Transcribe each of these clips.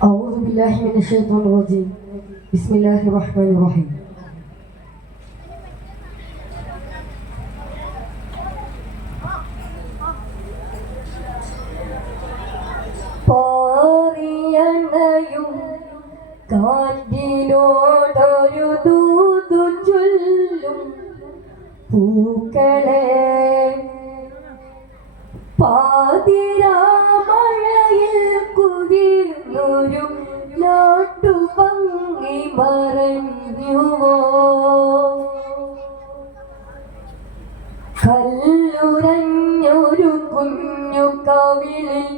أعوذ بالله من الشيطان الرجيم. بسم الله الرحمن الرحيم. പാറിയണയും കാറ്റിനോടൊരു ദൂതു ചൊല്ലും പൂക്കളെ പാതിരാമഴയിൽ കുതിർന്നൊരു നാട്ടുഭംഗി മറഞ്ഞുവോ? കല്ലുരഞ്ഞൊരു കുഞ്ഞു കവിളിൽ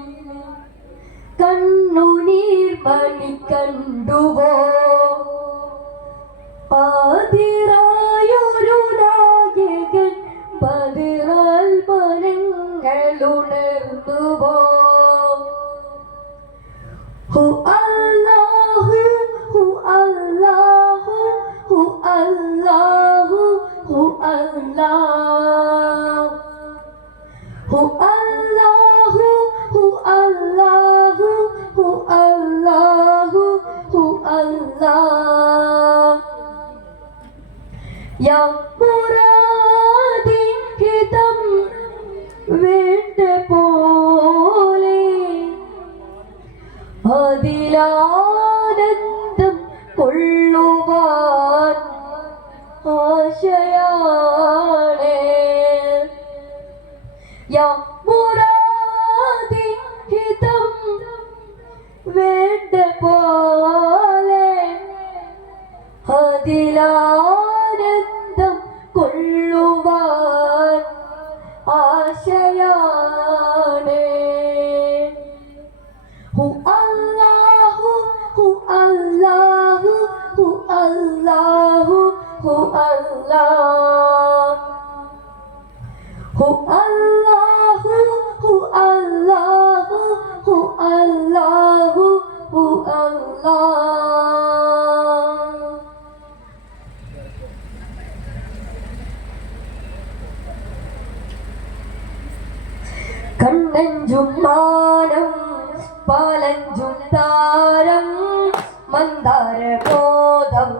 കണ്ണുനീർ മണി കണ്ടുവോ? പാതിരായൊരു നായകൻ പതിനാൽ മനങ്ങളുണർന്നുവോ? ഹു അല്ലാഹു ഹു അല്ലാഹു ഹു അല്ലാഹു ഹു അല്ലാഹു ഹു അല്ലാഹു ഹു അല്ലാഹു ഹു അല്ലാഹു ഹു അല്ലാഹു യാ മുറാദിൻ ഹിതം വേണ്ട പോലെ അതിലാനന്ദം കൊള്ളുവാൻ ആശയാണ്. യാ മുറാദിൻ ഹിതം വേണ്ട പോലെ അതിലാനന്ദം കൊള്ളുവാൻ ആശയാണ്. ഹു അല്ലാഹു ഹു അല്ലാഹു ഹു അല്ലാഹു ഹു അല്ലാഹു ഹു അല്ലാഹു ഹു അല്ലാഹു ഹു അല്ലാഹു ഹു അല്ലാഹു. കണ്ണഞ്ചും മാനം പാലഞ്ചും താരം മന്ദാരബോധം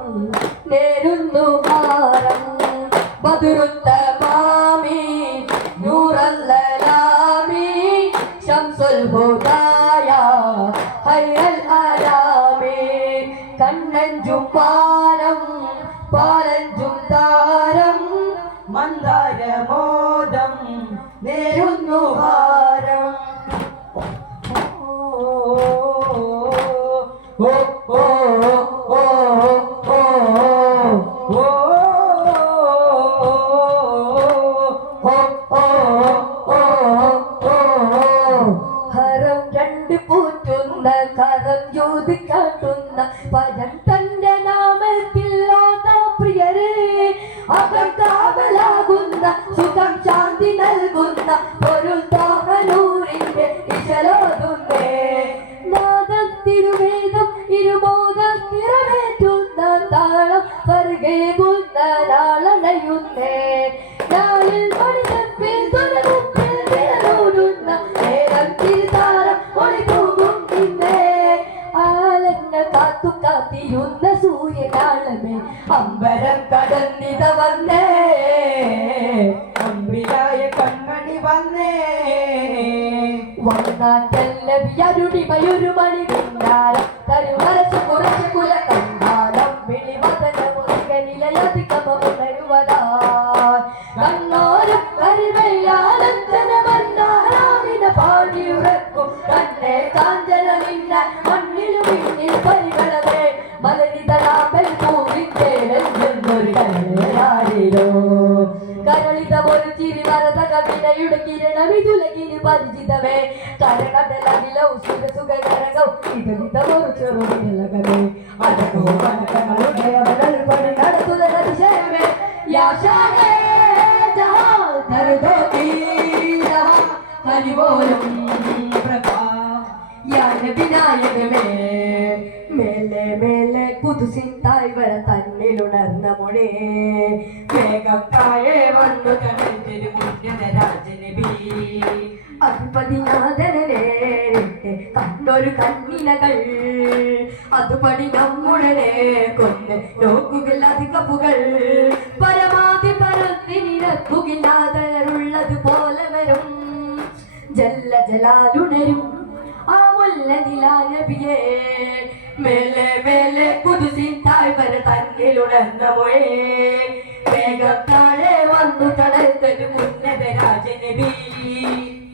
നേരുന്നു ഭാരം ബദുരുത്ത മാമി നൂറല്ലലാമി ശംസുൽ ഹുദായ ഹൈറൽ അലാമി. കണ്ണഞ്ചും മാനം പാലഞ്ചും താരം മന്ദാരബോധം നേരുന്നു ഭാരം. ഹരം രണ്ട് പൂറ്റുന്ന കരം ജ്യോതി കാട്ടുന്ന പദം തന്റെ നാമത്തിൽ പ്രിയരേ അകർക്കാവലാകുന്ന സുഖം ശാന്തി നൽകുന്ന പൊരുൾ താഹനൂറിന്റെ ഇശലോതുന്നേ. നാദം തിരുവേദം ഇരുബോധം നിറവേറ്റുന്ന താളം വർഗേകുന്ന നാളണയുന്നേ. നാളിൽ മണിതപ്പിൽ തുറമുപ്പിൽ നിഴലോടുന്ന നേരം തിരുതാരം ഒളിതൂകും ഇന്നേ. ആലങ്ങ കാത്തു കാത്തിരുന്ന സൂര്യനാളമേ അമ്പരം കടന്നിത വന്നേ. അമ്പിലായ കൺമണി വന്നേ. വന്നാറ്റല്ലവിയരുടിമയൊരു മണി പിന്നാരം തരുവരച്ച് കുറച്ച് കുല കണ്ടാലം വിളിവതന മുരുകനിലയധികമുണരുവതായി കണ്ണോരം കരിമയാലഞ്ചന വന്നാരാമിന പാടിയുറക്കും കണ്ണേ കാഞ്ചന നിന്ന മണ്ണിലും പിന്നിൽ പരികളവേ മലനിതരാപ്പൽ പൂവിത്തേരൊരു കരളിലോ കരളിതമൊരു ചിരി വരത കവിതയുടെ കിരണമിതുലകിന് പരിചിതമേ. കരകടലകിലൗ സുഖസുഖകരകൗ ഇതമിതമൊരു ചെറുവിലകമേ അടകോ വനകങ്ങളുടെ അവനൽ പണി നടത്തുന്ന അതിശയമേ. യാശാനേ ജഹാൻ ദർദോ കീ ജഹാൻ ഹരിബോലും പ്രഭാ യാ നബി നായകമേ. മേലെ മേലെ കുതുസിൻ തായ്വര തന്നിലുണർന്ന മൊഴി വേഗം താഴെ വന്നു കടലിൽ പുണ്യരാജനബി അധിപതിനാഥനെ കണ്ടൊരു കണ്ണിനകൾ അതുപടി നമ്മുടെ കൊന്ന് നോക്കുകയില്ലാതെ കപ്പുകൾ പരമാതി പരത്തിനിരക്കുകയില്ലാതരുള്ളത് പോലെ വരും ജല്ല ജലാലുണരും ആ മുല്ല നിലാനബിയേ മേലെ മേലെ കുതിസിൻ താഴ്വര തന്നിലുണർന്ന മൊഴേ വേഗത്താഴെ വന്നു തളർത്തത് ഉന്നത രാജനബി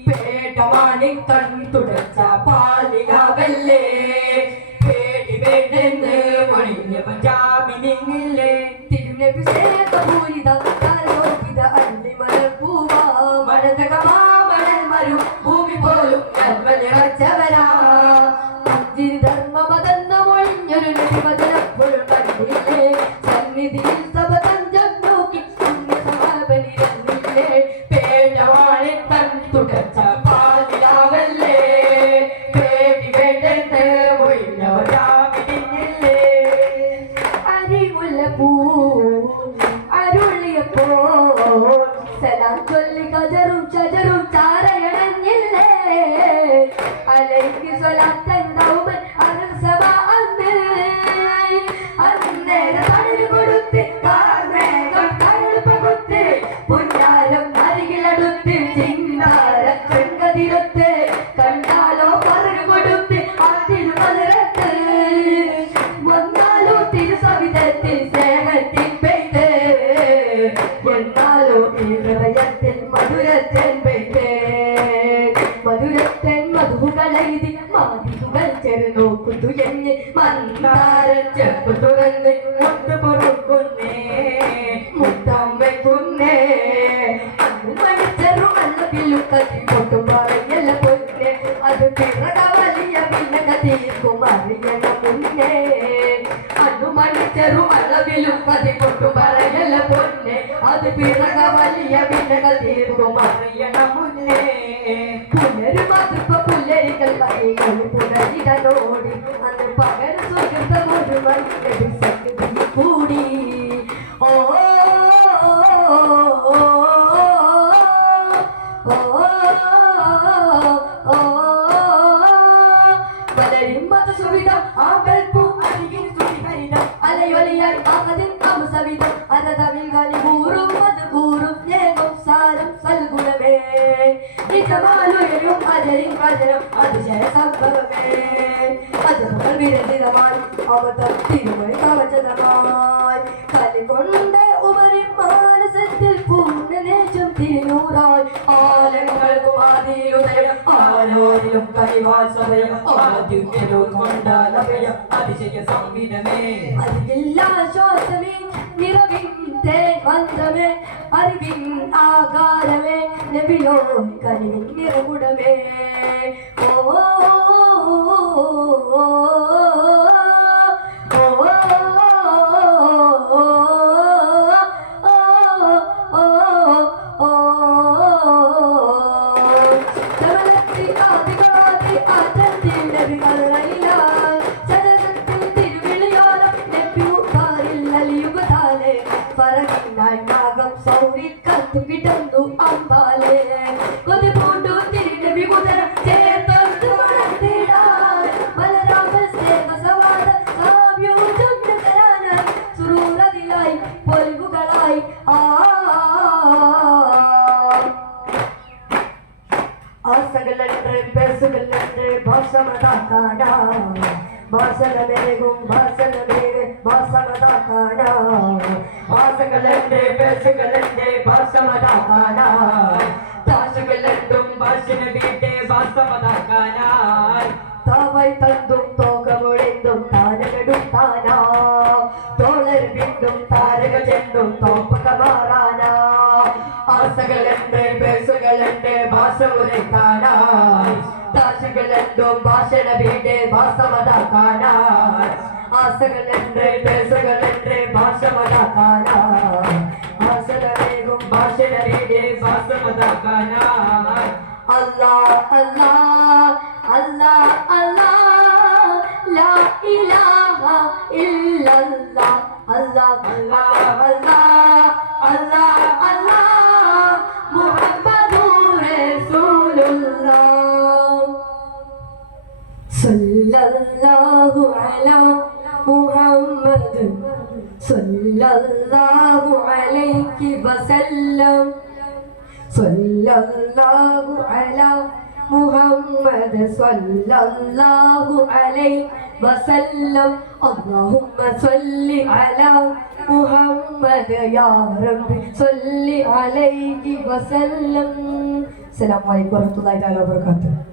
പേടമാണി കൺ തുടച്ച പാലിയാവല്ലേ പേടി വേണ്ടെന്ന് മണിഞ്ഞ പഞ്ചാമിനിങ്ങില്ലേ തിരുനബി സേതപൂരിത കാലോപിത അള്ളിമലപ്പൂവാ മഴതകമാ മഴൽ മരു ഭൂമി പോലും നിറച്ചവരാ അഞ്ചിരി ധർമ്മമതെന്ന മൊഴിഞ്ഞൊരു നബിവചനപ്പോഴും കണ്ടില്ലേ സന്നിധിയിൽ സഭ തഞ്ചം നോക്കി സമാപനിരന്നില്ലേ പേടവാളി തൻ തുടച്ച പാലിയാവല്ലേ പേടി വേണ്ടെന്ന് മൊഴിഞ്ഞവരാമിനില്ലേ അരിമുല്ലപ്പൂ അരുളിയപ്പോ സലാം ചൊല്ലി കജറും ചജറും ചാരയണഞ്ഞില്ലേ അലൈക്ക് സ്വലാത്തൗമൻ അർസബ അന്ന് അന്നേരം തളിര് കൊടുത്ത് കാർമേഘം തഴുപ്പ് കുത്ത് പുന്നാരം അരികിലടുത്ത് ചിന്താര ചെങ്കതിരത്ത് കണ്ടാലോ പറഞ്ഞു കൊടുത്ത് അതിരു മധുരത്ത് വന്നാലോ തിരുസവിധത്തിൽ സ്നേഹത്തിൽ പെയ്ത് എന്നാലോ ഈ ഹൃദയത്തിൽ മധുരത്തേൻ പെയ്ത് മധുരത്തേൻ മധുകളെഴുതി മാതികൾ ചെറുനോ കുതുയഞ്ഞ് മന്ദാര ചെപ്പ് തുറന്ന് മുട്ട് പൊറുക്കുന്നേ മുത്തം വെക്കുന്നേ അന്ന് മണിച്ചെറു അല്ല പില്ലുക്കത്തി പൊട്ടും പറയല്ല പൊന്നെ അത് പിറക വലിയ പിന്നക തീർക്കും അറിയണ മുന്നേ അന്നു മണിച്ചെറു അളവിലും കതി പൊട്ടും പറയല്ല പൊന്നെ അത് പിറക വലിയ പിന്നക തീർക്കും അറിയണ മുന്നേ പുനരുമാതിപ്പ പുല്ലരികൾ വഴികൾ പുനരിടലോടി അന്ന് പകര സുഹൃത്തമൊരു മനുഷ്യൻ കൂടി ഓ പലരും മത സുവിധ ആമ്പൽപ്പൂ അരികിൽ സുഖരിതം അലയൊലിയായി ആകതിൻ അമുസവിധം അനതമിൽ കളികൂറും അത് കൂറും സ്നേഹം സാരം സൽഗുണമേ നിജമാലുയരും അജരിൻ വചനം അതിശയ സംഭവമേ അജകൾ വിരചിതമായി അവതം തിരുമൈ കവചതമായി കലികൊണ്ട് ഉപരി മാനസത്തിൽ പൂർണ്ണനേച്ചും തിരുനൂറായി ആലങ്ങൾക്കും ആദിയിലുദയം ആലോരിലും കനിവാൻ സ്വയം ആദ്യം കൊണ്ടാലഭയം അതിശയ സംവിധമേ അതില്ലാശ്വാസമേ നിറവിന്റെ മന്ത്രമേ അറിവിൻ ആകാരമേ നബിയോ കനിവിൻ നിറകുടമേ ഓ കിടന്നു അമ്പാലേ കൊതി പൂണ്ടു തിരിഞ്ഞ വിമുദര ചേർത്തു ബലരാമ സ്നേഹ സവാദ സാമ്യോജുതരാന സുരൂരതിലായി പൊലിവുകളായി ആസകളെன்று പേസുകളെன்று ഭാഷമതാക്കാന ഭാഷണമേകും ഭാഷണമേകെ ഭാഷമതാക്കാന ആസകളെன்று പേസുകളെன்று ഭാഷമതാക്കാന ഭാഷകളെണ്ടും ഭാഷണ വീട്ടെ ഭാഷമതാക്കാന താവൈ തന്തും തോകമൊഴിന്തും താരകടും താനാ തോളർ വീണ്ടും താരക ചെണ്ടും തോപ്പക മാറാനാ ആസകളെன்று പേസുകളെன்று ഭാഷ ഉരയ്ക്കാനായി ഭാഷകളെണ്ടും ഭാഷണ വീട്ടെ ഭാഷമതാക്കാനായി ആസകളെன்று പേസുകളെன்று ഭാഷമതാക്കാനായി ഭാഷണമേകും ഭാഷണ വീട്ടെ ഭാഷമതാക്കാനായി അല്ലാഹ് അല്ലാഹ് അല്ലാഹ് അല്ലാഹ് ലാ ഇലാഹ ഇല്ലല്ലാഹ് അല്ലാഹ് അല്ലാഹ് അല്ലാഹ് അല്ലാഹ് അല്ലാഹ് മുഹമ്മദുർ റസൂലുള്ളാഹ് സല്ലല്ലാഹു അലാ മുഹമ്മദ് സല്ലല്ലാഹു അലൈഹി വസല്ലം സല്ലല്ലാഹു അലാ മുഹമ്മദ് സല്ലല്ലാഹു അലൈഹി വസല്ലം അല്ലാഹുമ്മ സല്ലി അലാ മുഹമ്മദ് യാ റബ്ബി സല്ലി അലൈഹി വസല്ലം. അസ്സലാമു അലൈക്കും വറഹ്മത്തുള്ളാഹി തആല വബറകാതുഹു.